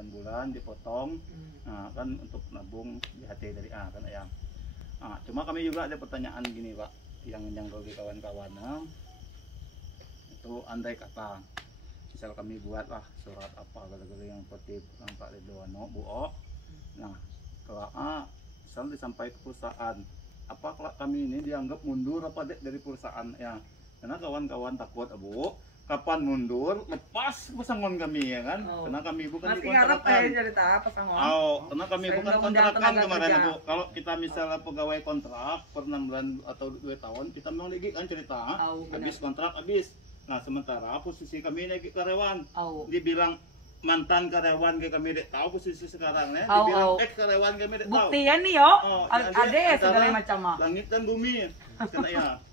bulan-bulan dipotong. Nah, kan untuk nabung JHT dari A kan ayam. Nah, cuma kami juga ada pertanyaan gini Pak, yang bagi kawan-kawan. Itu andai kata misal kami buatlah surat apa gara-gara yang seperti Pak Ridwano Bu O. Nah, kalau A misal disampaikan ke perusahaan, apa kalau kami ini dianggap mundur apa dari perusahaan ya? Karena kawan-kawan takut Bu, kapan mundur lepas pesangon kami ya kan? Karena kami bukan di kontrakan. Karena kami bukan kontrakan kemarin Bu. Kalau kita misalnya pegawai kontrak per 6 bulan atau 2 tahun, kita memang lagi kan cerita habis kontrak habis. Nah sementara posisi kami lagi karyawan, dibilang mantan karyawan kami tidak tahu posisi sekarang ya, dibilang ex karyawan kami tidak tahu. Buktian nih yo, ada segala macam. Langit dan bumi,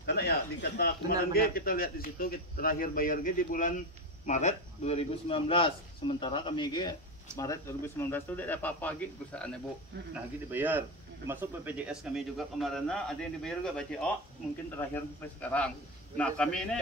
karena ya dikata kemarin kita lihat di situ terakhir bayar di bulan Maret 2019, sementara kami Maret 2019 itu tidak apa-apa perusahaannya Bu, nah dibayar. Termasuk BPJS kami juga kemarin ada yang dibayar juga BCO, mungkin terakhir sampai sekarang. Nah kami ini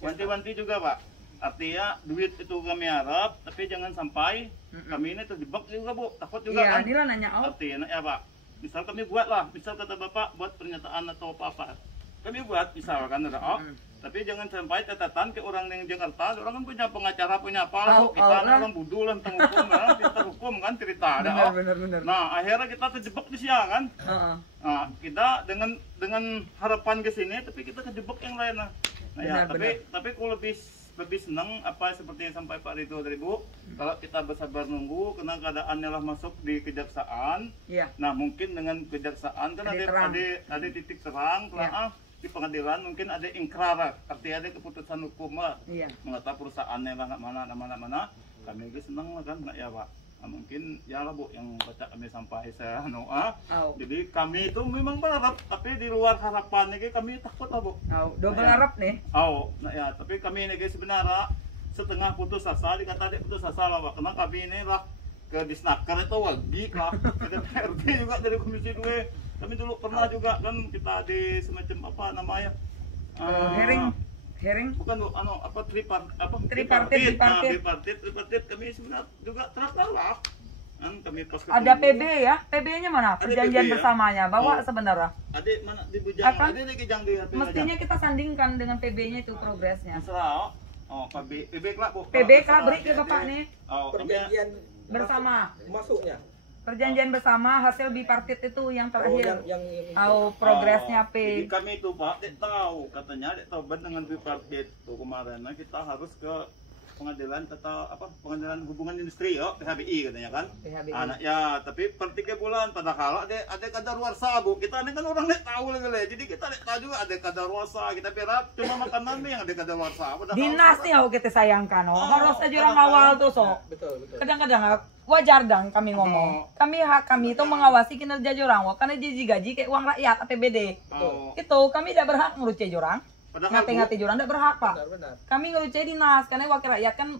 wanti-wanti juga Pak, artinya duit itu kami harap, tapi jangan sampai kami ini terjebak juga Bu, takut juga kan. Iya, nanya artinya ya Pak, misal kami buatlah, misal kata Bapak buat pernyataan atau apa-apa, kami buat misalkan ada tapi jangan sampai catatan ke orang yang Jakarta, orang kan punya pengacara, punya apa, kita orang budul tentang hukum kan, kita hukum kan cerita ada. Benar. Nah akhirnya kita terjebak di sini kan. Nah kita dengan harapan ke sini, tapi kita terjebak yang lain nah ya, tapi aku lebih senang apa seperti yang sampai Pak Rito dari Bu, kalau kita bersabar nunggu karena keadaannya lah masuk di kejaksaan. Nah mungkin dengan kejaksaan kan ada titik terang di pengadilan, mungkin ada ingkrar, artinya ada keputusan hukum mengatakan perusahaannya lah mana kami juga senang lah kan ya Pak. Nah, mungkin ya lah Bu yang baca kami sampai saya jadi kami itu memang berharap, tapi di luar harapannya kami takut lah Bu. Double harap nih. Nah ya, tapi kami ini sebenarnya setengah putus asa, dikata putus asa lah Pak, karena kami ini lah ke Disnaker itu wagi lah, ke DPRD juga dari Komisi 2. Kami dulu pernah juga kan kita di semacam apa namanya? Hearing bukan apa tripartit kami sebenarnya juga terkalah kan kami pas ada PB ya, PB-nya mana? Perjanjian bersamanya bawa sebenarnya ada mana di Bujang, ada di Kijang di HP mestinya kita sandingkan dengan PB-nya itu progresnya. PB kelak Bu, PB kelak beri ke Bapak nih perjanjian bersama masuknya perjanjian bersama hasil bipartit itu yang terakhir. yang progresnya P. Jadi kami itu Pak, tahu katanya tahu dengan bipartit itu kemarin kita harus ke pengadilan pengadilan hubungan industri PHBI katanya kan. Anak ya, tapi per 3 bulan padahal ada kadaluarsa Bu. Kita ini kan orang tidak tahu lagi. Jadi kita tidak tahu juga ada kadaluarsa. Kita pirap cuma makanan yang ada kadaluarsa. Dinas nih kita sayangkan harus aja orang awal tuh Betul. Kadang-kadang wajar dong kami ngomong. Kami itu mengawasi kinerja orang, karena gaji kayak uang rakyat APBD. Itu kami tidak berhak ngurusi orang. Ngati-ngati orang tidak berhak Pak. Benar. Kami ngurusi dinas karena wakil rakyat kan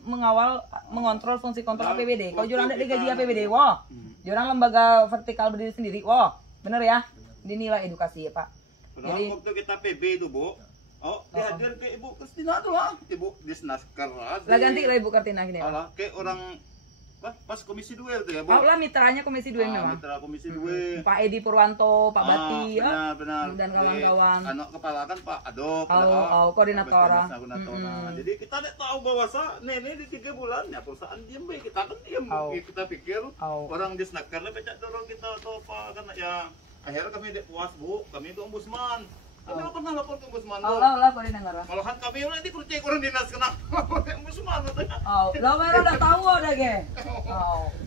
mengontrol fungsi kontrol APBD. Kalau orang tidak digaji APBD, orang lembaga vertikal berdiri sendiri, bener ya? Dinilai edukasi ya Pak. Jadi waktu kita PB itu Bu, dihadir ke Ibu Kristina tuh lah, Ibu Disnaker. Lah ganti lah Ibu Kartina gini. Kayak orang pas Komisi 2 itu ya Bu. Lah mitranya Komisi 2 memang. Mitra Komisi 2. Pak Edi Purwanto, Pak Bati benar. Dan kawan-kawan. Anak kepala kan Pak Ado, koordinator. Jadi kita tidak tahu bahwa ini di 3 bulan ya perusahaan diam kita kan diam. Kita pikir orang Disnaker pecah dorong kita atau apa kan ya. Akhirnya kami tidak puas Bu, kami itu ombudsman. Kami pernah lapor ke ombudsman. Lah koordinator. Malahan kami ini dipercaya orang dinas kenapa ombudsman katanya. Lah mereka udah tahu udah gitu.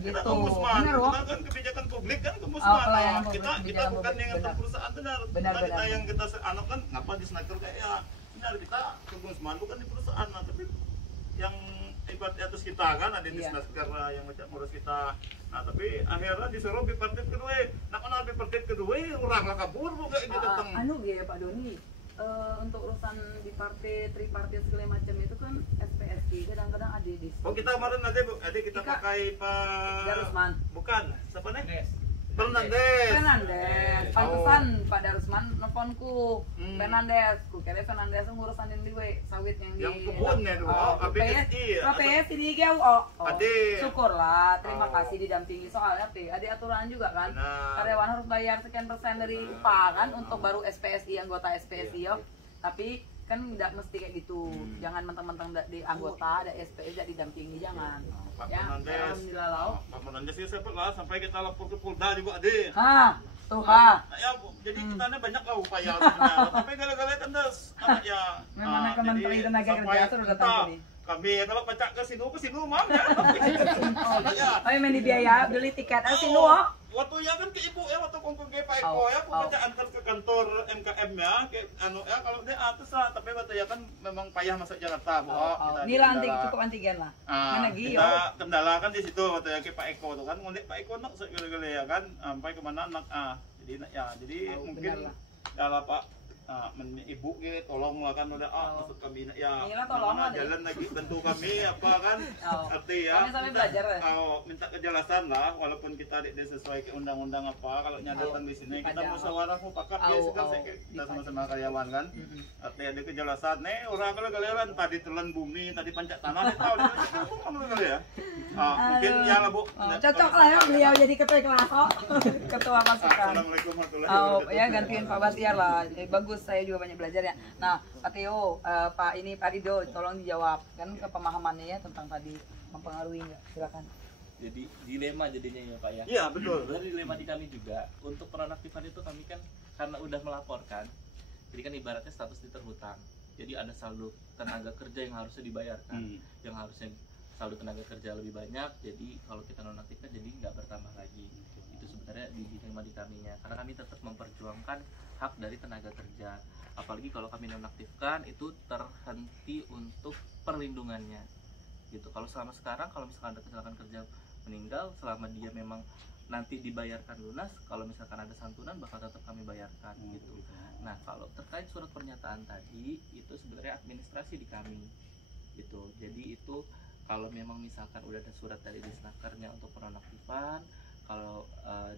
Benar kan kebijakan publik kan ombudsman. Kita bukan yang tentang perusahaan benar. Kita yang kita kan ngapa Disnaker kayak benar kita ke ombudsman bukan di perusahaan tapi yang ibarat atas kita kan ada Disnaker yang macam ngurus kita. Nah tapi akhirnya disuruh bipartit kedua. Nah kalau bipartit kedua orang lah kabur bukan ini tentang Pak Doni. Untuk urusan bipartit, tripartit segala macam itu kan SPSI kadang-kadang ada di. Kita kemarin ada kita pakai Pak Darusman. Bukan, siapa nih? Fernandes. Pantesan Pak Darusman nelfonku. Fernandes, ku kira Fernandes ngurusan yang di sawit yang di kebunnya tuh. KPSI di GU. Ade. Syukurlah, terima kasih didampingi soalnya ada aturan juga kan. Benar. Karyawan harus bayar sekian persen dari upah kan untuk baru SPSI, anggota SPSI yo. Tapi kan tidak mesti kayak gitu. Jangan mentang-mentang di anggota ada SPSI tidak didampingi, jangan. Pak Ya, Fernandes. alhamdulillah lau. Pak Fernandes itu sempat lah sampai kita lapor ke Polda juga ade. Tuh ha. Ya, jadi kita ini banyak lah upaya sebenarnya. Tapi gara-gara kan ya. Memang Kementerian Tenaga Kerja sudah datang sini. Kami kalau pecah ke sini mam ya. Oh, yang dibiaya beli tiket sini oh. Waktu ya kan ke ibu ya, waktu kumpul ke Pak Eko ya, aku baca antar ke kantor MKM ya, ke ya kalau dia atas lah, tapi waktu ya kan memang payah masuk Jakarta, Bu. Nila cukup antigen lah. Kita kendala kan di situ waktu ya ke Pak Eko tuh kan, ngondek Pak Eko nak segala-gala ya kan, sampai kemana nak jadi mungkin ya lah Pak. Ibu gitu, tolong lah kan udah maksud kami ya jalan lagi bantu kami apa kan arti ya kami belajar minta kejelasan lah walaupun kita sesuai ke undang-undang apa kalau datang di sini kita musyawarah mufakat ya sudah kita sama-sama karyawan kan arti ada kejelasan orang kalau kalian tadi telan bumi tadi pancak tanah tahu kali ya mungkin ya lah Bu cocok lah ya beliau jadi ketua kelas ketua pasukan. Assalamualaikum warahmatullahi wabarakatuh. Ya gantiin Pak Batiar lah bagus. Saya juga banyak belajar ya. Nah, Pak Teo, Pak Rido, tolong dijawab kan ke pemahamannya ya tentang tadi mempengaruhi nggak? Silakan. Jadi dilema jadinya ya Pak ya. Iya betul. Sebenarnya dilema di kami juga untuk penonaktifan itu kami kan karena udah melaporkan, jadi kan ibaratnya status terhutang. Jadi ada saldo tenaga kerja yang harusnya dibayarkan, yang harusnya saldo tenaga kerja lebih banyak. Jadi kalau kita nonaktifkan jadi nggak bertambah lagi. Itu sebenarnya dilema di kaminya karena kami tetap memperjuangkan hak dari tenaga kerja, apalagi kalau kami nonaktifkan itu terhenti untuk perlindungannya gitu. Kalau selama sekarang kalau misalkan ada kecelakaan kerja meninggal, selama dia memang nanti dibayarkan lunas, kalau misalkan ada santunan bakal tetap kami bayarkan gitu. Nah kalau terkait surat pernyataan tadi itu sebenarnya administrasi di kami gitu. Jadi itu kalau memang misalkan udah ada surat dari disnakernya untuk penonaktifan, kalau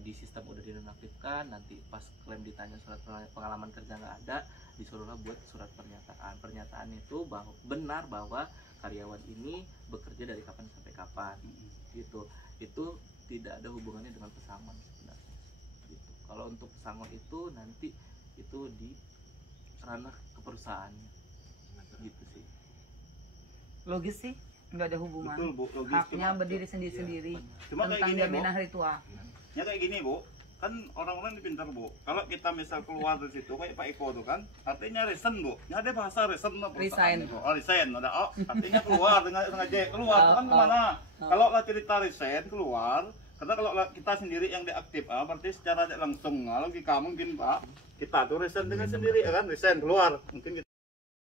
di sistem udah dinonaktifkan, nanti pas klaim ditanya surat pengalaman kerja nggak ada, disuruhlah buat surat pernyataan. Pernyataan itu benar bahwa karyawan ini bekerja dari kapan sampai kapan, gitu. Itu tidak ada hubungannya dengan pesangon sebenarnya. Gitu. Kalau untuk pesangon itu nanti itu di ranah keperusahaannya, gitu sih. Logis sih. Nggak ada hubungan. Betul, Bu, logis. Haknya berdiri sendiri-sendiri. Cuma tentang jaminan hari tua. Ya kayak gini Bu, kan orang-orang ini pintar Bu. Kalau kita misal keluar dari situ kayak Pak Eko tuh kan, artinya resign Bu. Ya ada bahasa resign lah Resign. Resign. Artinya keluar dengan keluar kan kemana? Kalau lah cerita resign keluar, karena kalau kita sendiri yang deaktif, berarti secara langsung logika mungkin Pak, kita tuh resign dengan sendiri ya kan, resign keluar mungkin.